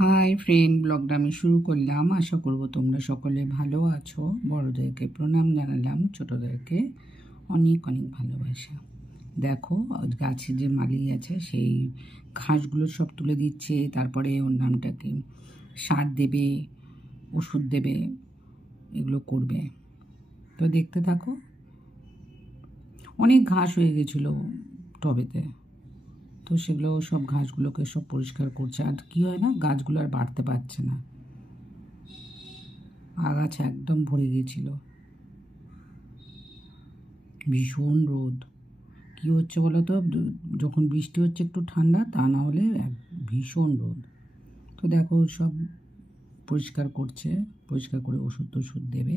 Hi friend, ব্লগটা আমি শুরু করলাম। আশা করব তোমরা সকলে ভালো আছো। বড়োদেরকে প্রণাম জানালাম, ছোটোদেরকে অনেক অনেক ভালোবাসা। দেখো, গাছে যে মালি আছে সেই ঘাসগুলো সব তুলে দিচ্ছে, তারপরে ওর নামটাকে সার দেবে, ওষুধ দেবে, এগুলো করবে। তো দেখতে থাকো। অনেক ঘাস হয়ে গেছিলো টবেতে, তো সেগুলো সব ঘাসগুলোকে সব পরিষ্কার করছে। আর কি হয় না, গাছগুলো আর বাড়তে পারছে না, আগাছা একদম ভরে গিয়েছিল। ভীষণ রোদ। কি হচ্ছে বলো তো, যখন বৃষ্টি হচ্ছে একটু ঠান্ডা, তা না হলে ভীষণ রোদ। তো দেখো সব পরিষ্কার করছে, পরিষ্কার করে ওষুধ টষুধ দেবে।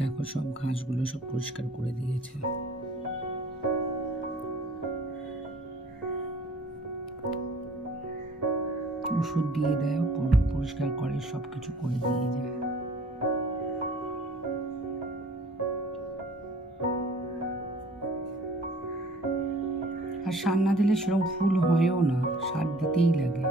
দেখো সব ঘাসগুলো সব পরিষ্কার করে দিয়েছে। ওষুধ দিয়ে দেয়, পরিষ্কার করে, সব কিছু করে দিয়ে যায়। আর সার না দিলে সেরকম ফুল হয়ও না, সার দিতেই লাগে।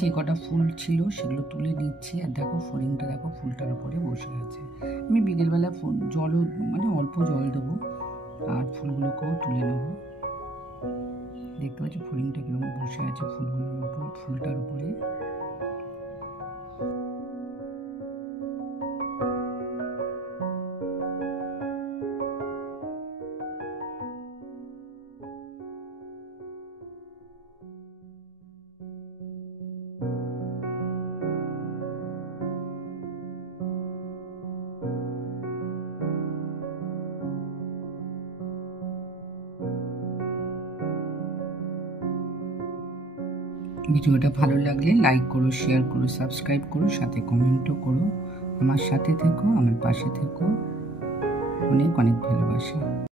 যে কটা ফুল ছিল সেগুলো তুলে দিচ্ছি। আর দেখো ফড়িংটা, দেখো ফুলটার উপরে বসে আছে। আমি বিকেলবেলা জলও, মানে অল্প জল দেবো, আর ফুলগুলোকেও তুলে নেব। দেখতে পাচ্ছি ফড়িংটা কিরকম বসে আছে ফুলগুলোর উপর, ফুলটার উপরে। ভিডিওটা ভালো লাগলে লাইক করো, শেয়ার করো, সাবস্ক্রাইব করো, সাথে কমেন্টও করো। আমার সাথে থেকো, আমার পাশে থেকো। অনেক অনেক ভালোবাসা।